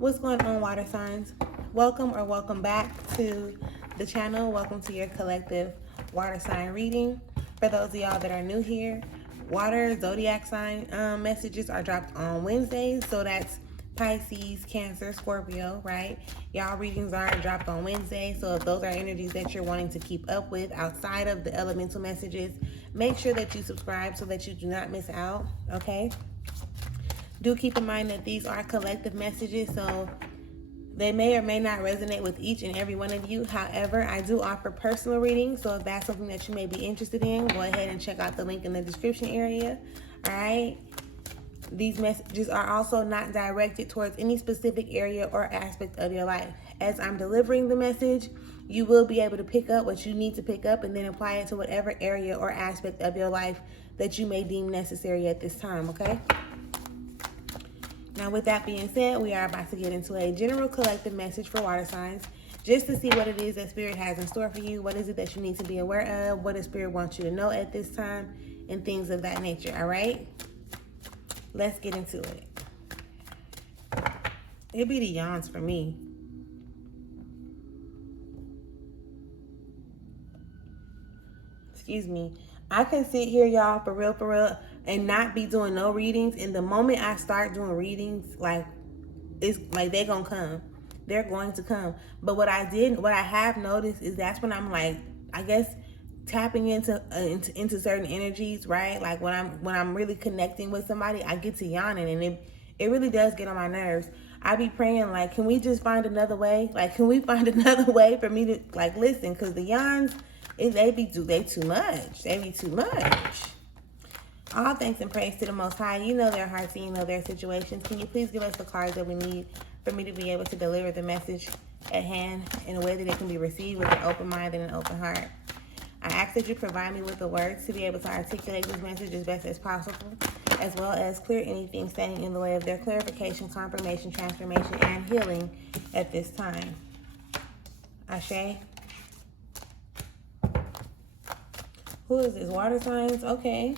What's going on, water signs? Welcome or welcome back to the channel. Welcome to your collective water sign reading. For those of y'all that are new here, water zodiac sign messages are dropped on Wednesdays. So that's Pisces, Cancer, Scorpio, right? Y'all readings are dropped on Wednesday. So if those are energies that you're wanting to keep up with outside of the elemental messages, make sure that you subscribe so that you do not miss out, okay? Do keep in mind that these are collective messages, so they may or may not resonate with each and every one of you. However, I do offer personal readings, so if that's something that you may be interested in, go ahead and check out the link in the description area. All right. These messages are also not directed towards any specific area or aspect of your life. As I'm delivering the message, you will be able to pick up what you need to pick up and then apply it to whatever area or aspect of your life that you may deem necessary at this time, okay? Now, with that being said, we are about to get into a general collective message for water signs, just to see what it is that Spirit has in store for you. What is it that you need to be aware of? What does Spirit want you to know at this time? And things of that nature, all right? Let's get into it. It'd be the yawns for me. Excuse me. I can sit here, y'all, for real, and not be doing no readings. And the moment I start doing readings, like, it's like they're gonna come. They're going to come. But what I have noticed is that's when I'm like, I guess, tapping into certain energies, right? Like when I'm really connecting with somebody, I get to yawning, and it really does get on my nerves. I be praying, like, can we just find another way? Like, can we find another way for me to, like, listen? Because the yawns, they be too much. They be too much. All thanks and praise to the Most High. You know their hearts and you know their situations. Can you please give us the cards that we need for me to be able to deliver the message at hand in a way that it can be received with an open mind and an open heart? I ask that you provide me with the words to be able to articulate this message as best as possible, as well as clear anything standing in the way of their clarification, confirmation, transformation, and healing at this time. Ashe. Who is this? Water signs? Okay.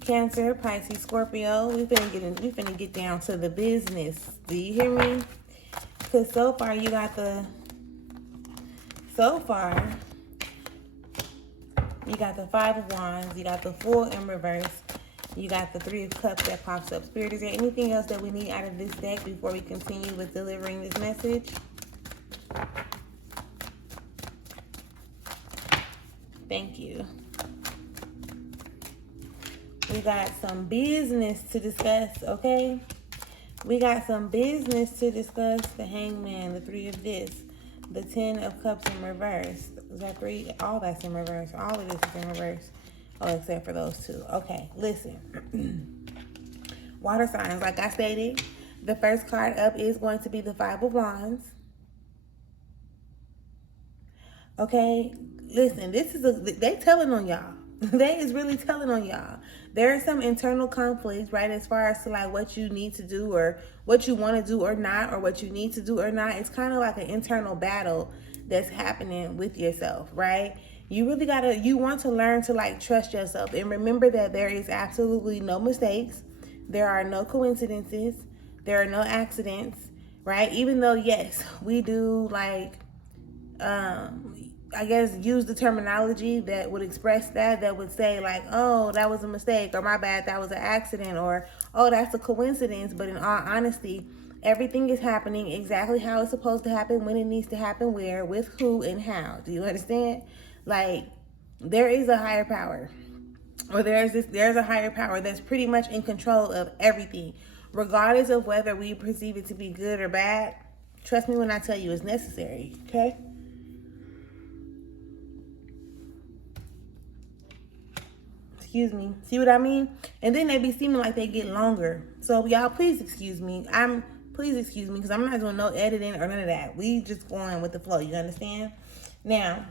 Cancer, Pisces, Scorpio. We finna get down to the business. Do you hear me? Because so far you got the Five of Wands, you got the Fool in reverse, you got the Three of Cups that pops up. Spirit, is there anything else that we need out of this deck before we continue with delivering this message? Thank you. We got some business to discuss, okay? We got some business to discuss. The Hangman, the Three of this, the Ten of Cups in reverse. Is that three? All that's in reverse. All of this is in reverse. Oh, except for those two. Okay, listen. Water signs, like I stated, the first card up is going to be the Five of Wands. Okay, listen, they telling on y'all. They is really telling on y'all. There is some internal conflict, right, as far as to like what you need to do or what you want to do or not, or what you need to do or not. It's kind of like an internal battle that's happening with yourself, right? You really you want to learn to like trust yourself and remember that there is absolutely no mistakes. There are no coincidences. There are no accidents, right? Even though, yes, we do like, I guess, use the terminology that would express that would say like, oh, that was a mistake, or my bad, that was an accident, or oh, that's a coincidence. But in all honesty, everything is happening exactly how it's supposed to happen, when it needs to happen, where, with who, and how. Do you understand? Like, there is a higher power, or there's a higher power that's pretty much in control of everything, regardless of whether we perceive it to be good or bad. Trust me when I tell you it's necessary, okay? Excuse me. See what I mean? And then they be seeming like they get longer. So y'all, please excuse me. Please excuse me, because I'm not doing no editing or none of that. We just going with the flow. You understand? Now,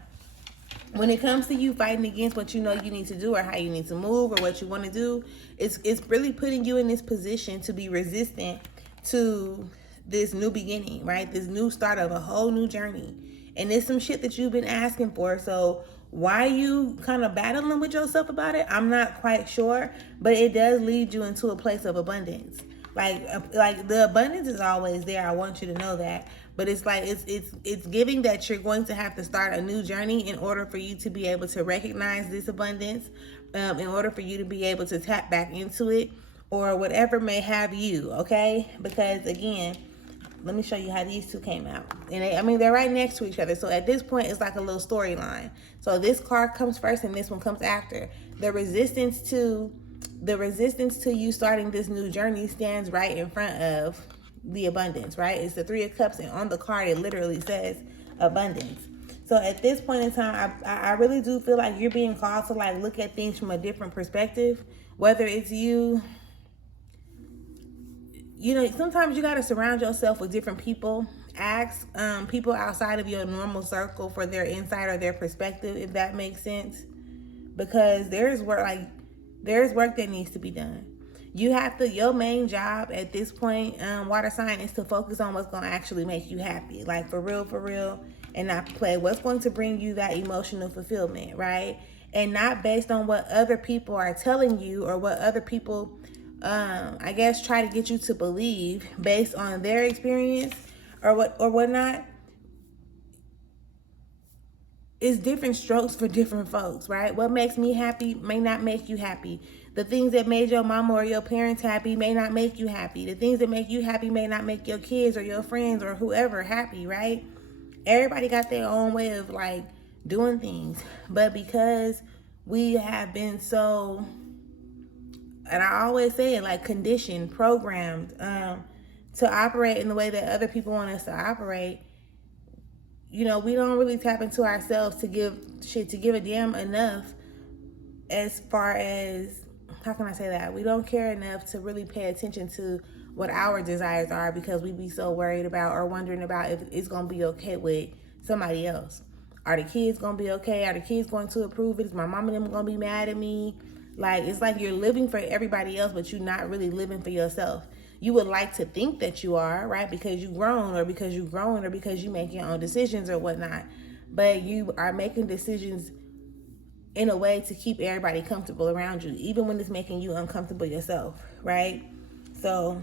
when it comes to you fighting against what you know you need to do, or how you need to move, or what you want to do, it's really putting you in this position to be resistant to this new beginning, right? This new start of a whole new journey. And it's some shit that you've been asking for. So why you kind of battling with yourself about it, I'm not quite sure, but it does lead you into a place of abundance. Like the abundance is always there. I want you to know that. But it's like it's giving that you're going to have to start a new journey in order for you to be able to recognize this abundance, in order for you to be able to tap back into it, or whatever may have you, okay? Because again, let me show you how these two came out. And they're right next to each other. So at this point, it's like a little storyline. So this card comes first and this one comes after. The resistance to you starting this new journey stands right in front of the abundance, right? It's the Three of Cups, and on the card it literally says abundance. So at this point in time, I really do feel like you're being called to like look at things from a different perspective. Whether it's you know, sometimes you got to surround yourself with different people. Ask people outside of your normal circle for their insight or their perspective, if that makes sense. Because there's work that needs to be done. Your main job at this point, water sign, is to focus on what's going to actually make you happy. Like for real, and not play. What's going to bring you that emotional fulfillment, right? And not based on what other people are telling you or what other people, I guess, try to get you to believe based on their experience or whatnot. It's different strokes for different folks, right? What makes me happy may not make you happy. The things that made your mama or your parents happy may not make you happy. The things that make you happy may not make your kids or your friends or whoever happy, right? Everybody got their own way of like doing things. But because we have been so, and I always say it, like conditioned, programmed to operate in the way that other people want us to operate, you know, we don't really tap into ourselves to give a damn enough as far as, how can I say that? We don't care enough to really pay attention to what our desires are because we be so worried about or wondering about if it's going to be okay with somebody else. Are the kids going to be okay? Are the kids going to approve it? Is my mom and them going to be mad at me? Like, it's like you're living for everybody else, but you're not really living for yourself. You would like to think that you are, right? Because you've grown or because you're growing or because you make your own decisions or whatnot. But you are making decisions in a way to keep everybody comfortable around you, even when it's making you uncomfortable yourself, right? So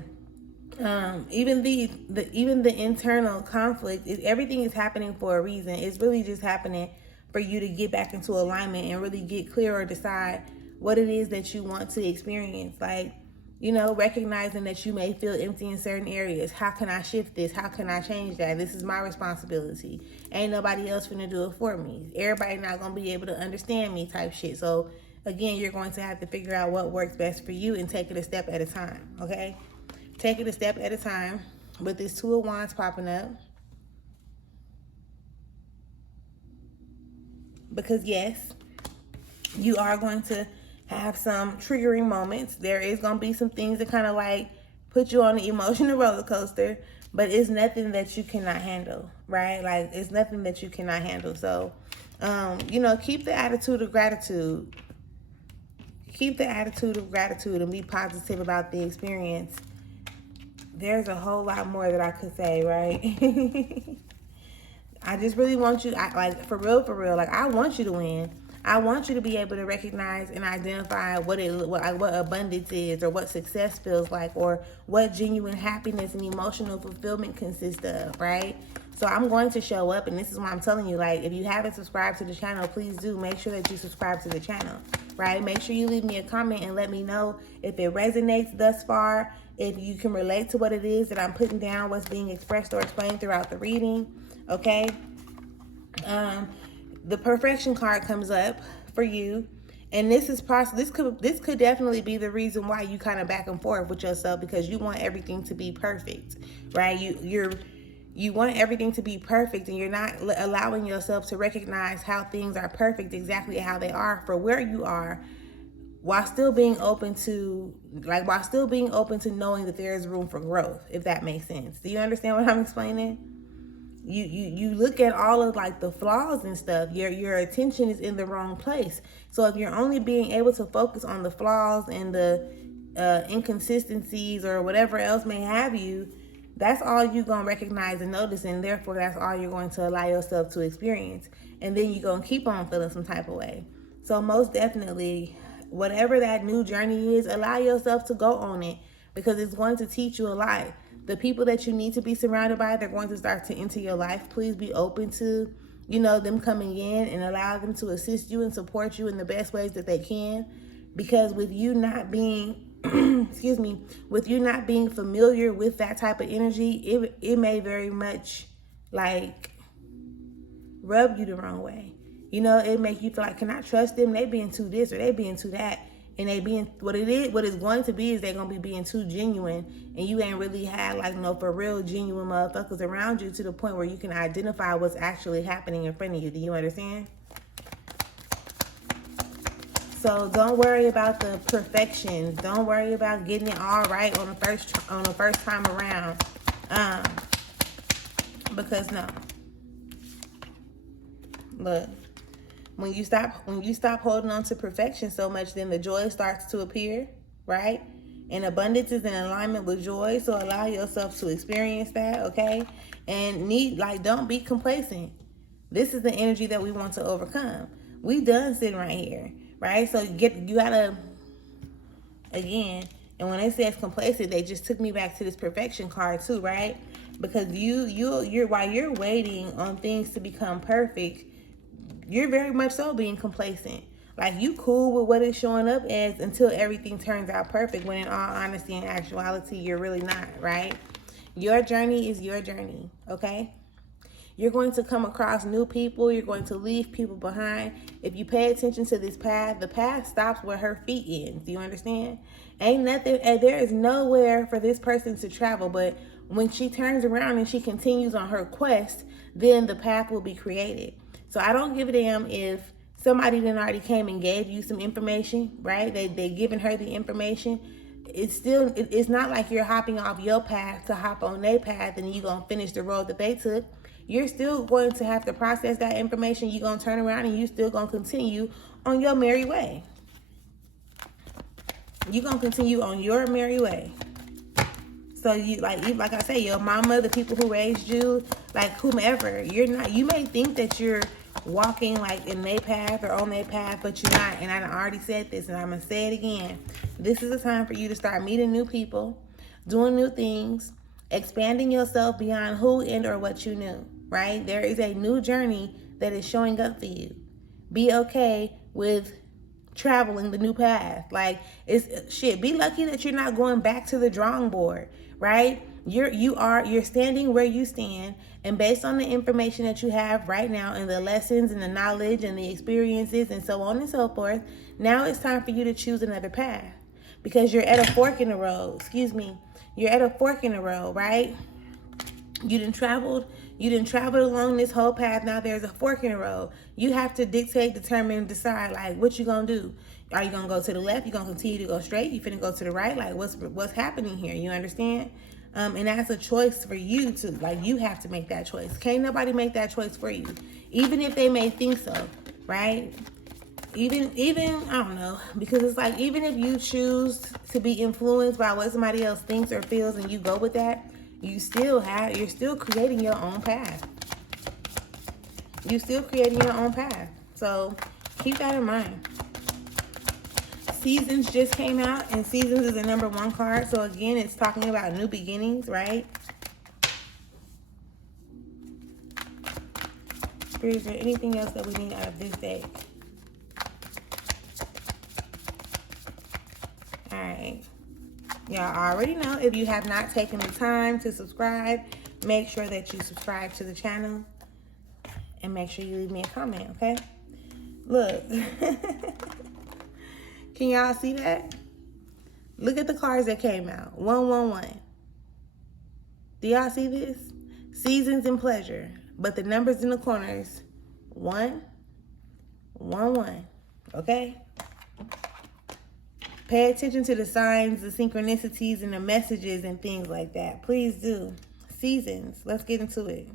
even the internal conflict, everything is happening for a reason. It's really just happening for you to get back into alignment and really get clear or decide what it is that you want to experience. Like, you know, recognizing that you may feel empty in certain areas. How can I shift this? How can I change that? This is my responsibility. Ain't nobody else finna do it for me. Everybody not gonna be able to understand me type shit. So again, you're going to have to figure out what works best for you and take it a step at a time, okay? Take it a step at a time. With this Two of Wands popping up. Because yes, you are going to have some triggering moments. There is going to be some things that kind of like put you on the emotional roller coaster, but it's nothing that you cannot handle, right? Like, it's nothing that you cannot handle. So, you know, keep the attitude of gratitude. Keep the attitude of gratitude and be positive about the experience. There's a whole lot more that I could say, right? I just really want you, like, for real, like, I want you to win. I want you to be able to recognize and identify what abundance is, or what success feels like, or what genuine happiness and emotional fulfillment consists of, right? So I'm going to show up, and this is why I'm telling you, like, if you haven't subscribed to the channel, please do make sure that you subscribe to the channel, right? Make sure you leave me a comment and let me know if it resonates thus far, if you can relate to what it is that I'm putting down, what's being expressed or explained throughout the reading, okay? The perfection card comes up for you, and this could definitely be the reason why you kind of back and forth with yourself, because you want everything to be perfect, right? You want everything to be perfect, and you're not allowing yourself to recognize how things are perfect exactly how they are for where you are, while still being open to knowing that there is room for growth, if that makes sense. Do you understand what I'm explaining? You look at all of like the flaws and stuff, your attention is in the wrong place. So if you're only being able to focus on the flaws and the inconsistencies or whatever else may have you, that's all you're going to recognize and notice, and therefore that's all you're going to allow yourself to experience. And then you're going to keep on feeling some type of way. So most definitely, whatever that new journey is, allow yourself to go on it. because it's going to teach you a lot. The people that you need to be surrounded by, they're going to start to enter your life. Please be open to, them coming in, and allow them to assist you and support you in the best ways that they can. Because with you not being, with you not being familiar with that type of energy, it may very much like rub you the wrong way. It make you feel like, can I trust them? They being too this or they being too that. And they being, what it's going to be is they're going to be being too genuine. And you ain't really had for real genuine motherfuckers around you to the point where you can identify what's actually happening in front of you. Do you understand? So don't worry about the perfection. Don't worry about getting it all right on the first time around. Because no. Look. When you stop holding on to perfection so much, then the joy starts to appear, right? And abundance is in alignment with joy, so allow yourself to experience that, okay? And don't be complacent. This is the energy that we want to overcome. We done sitting right here, right? So you gotta, again, and when they say it's complacent, they just took me back to this perfection card too, right? Because you're while you're waiting on things to become perfect, you're very much so being complacent. You cool with what it's showing up as until everything turns out perfect, when in all honesty and actuality, you're really not, right? Your journey is your journey, okay? You're going to come across new people. You're going to leave people behind. If you pay attention to this path, the path stops where her feet ends. Do you understand? Ain't nothing, and there is nowhere for this person to travel, but when she turns around and she continues on her quest, then the path will be created. So I don't give a damn if somebody then already came and gave you some information, right? They giving her the information. It's not like you're hopping off your path to hop on their path and you're going to finish the road that they took. You're still going to have to process that information. You're going to turn around and you're still going to continue on your merry way. You're going to continue on your merry way. So like I say, your mama, the people who raised you, whomever, you may think that you're walking in their path or on their path, but you're not. And I already said this, and I'm going to say it again. This is a time for you to start meeting new people, doing new things, expanding yourself beyond who and or what you knew, right? There is a new journey that is showing up for you. Be okay with traveling the new path. Be lucky that you're not going back to the drawing board, right? You're standing where you stand, and based on the information that you have right now and the lessons and the knowledge and the experiences and so on and so forth, now it's time for you to choose another path, because you're at a fork in the road. You're at a fork in the road, right? You done traveled along this whole path. Now there's a fork in the road. You have to dictate, determine, decide what you gonna do. Are you gonna go to the left? You gonna continue to go straight? You finna go to the right? What's happening here? You understand? And that's a choice for you to, you have to make that choice. Can't nobody make that choice for you, even if they may think so, right? Even I don't know, because it's even if you choose to be influenced by what somebody else thinks or feels and you go with that, you're still creating your own path. You're still creating your own path. So keep that in mind. Seasons just came out, and Seasons is the number 1 card. So again, it's talking about new beginnings, right? Is there anything else that we need out of this deck? All right. Y'all already know, if you have not taken the time to subscribe, make sure that you subscribe to the channel and make sure you leave me a comment, okay? Look. Can y'all see that? Look at the cards that came out. 111. Do y'all see this? Seasons and pleasure. But the numbers in the corners, 1, 1, 1. Okay? Pay attention to the signs, the synchronicities, and the messages and things like that. Please do. Seasons. Let's get into it.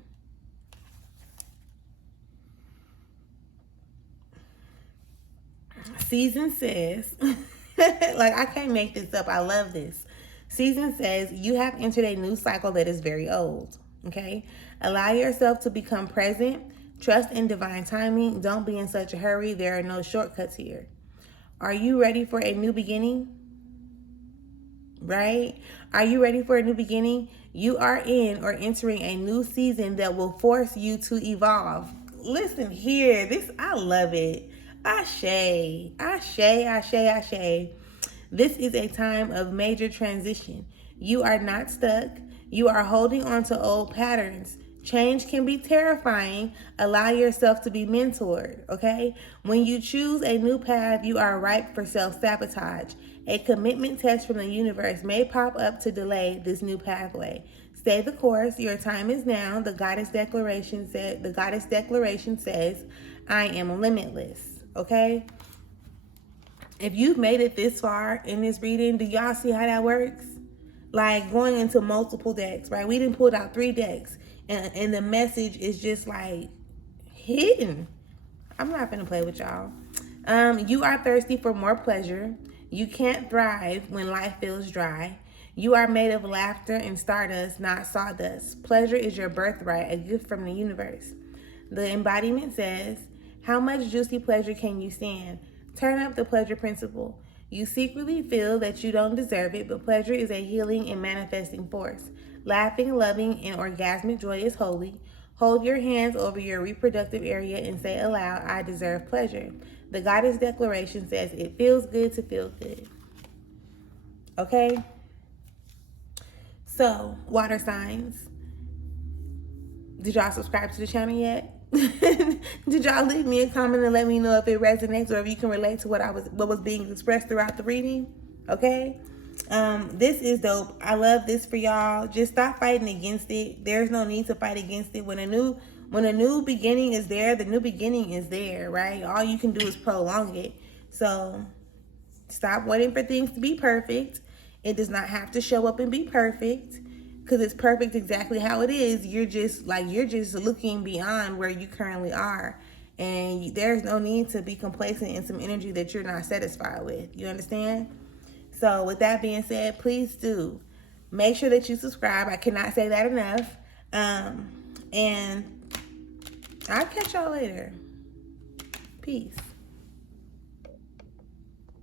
Season says, I can't make this up. I love this. Season says, you have entered a new cycle that is very old. Okay? Allow yourself to become present. Trust in divine timing. Don't be in such a hurry. There are no shortcuts here. Are you ready for a new beginning? right? Are you ready for a new beginning? You are in or entering a new season that will force you to evolve. Listen here, I love it. Ashe, ashe, ashe, ashe. This is a time of major transition. You are not stuck. You are holding on to old patterns. Change can be terrifying. Allow yourself to be mentored, okay? When you choose a new path, you are ripe for self-sabotage. A commitment test from the universe may pop up to delay this new pathway. Stay the course. Your time is now. The goddess declaration says, I am limitless, okay? If you've made it this far in this reading, do y'all see how that works? Like going into multiple decks, right? We didn't pull out 3 decks, and the message is just like hidden. I'm not gonna play with y'all. You are thirsty for more pleasure. You can't thrive when life feels dry. You are made of laughter and stardust, not sawdust. Pleasure is your birthright, a gift from the universe. The embodiment says, how much juicy pleasure can you stand? Turn up the pleasure principle. You secretly feel that you don't deserve it, but pleasure is a healing and manifesting force. Laughing, loving, and orgasmic joy is holy. Hold your hands over your reproductive area and say aloud, I deserve pleasure. The goddess declaration says it feels good to feel good. Okay? So, water signs. Did y'all subscribe to the channel yet? Did y'all leave me a comment and let me know if it resonates or if you can relate to what was being expressed throughout the reading? Okay? This is dope. I love this for y'all. Just stop fighting against it. There's no need to fight against it. When a new beginning is there, the new beginning is there, right? All you can do is prolong it. So stop waiting for things to be perfect. It does not have to show up and be perfect, because it's perfect exactly how it is. You're just looking beyond where you currently are, and there's no need to be complacent in some energy that you're not satisfied with. You understand? So with that being said, please do make sure that you subscribe. I cannot say that enough. And I'll catch y'all later. Peace.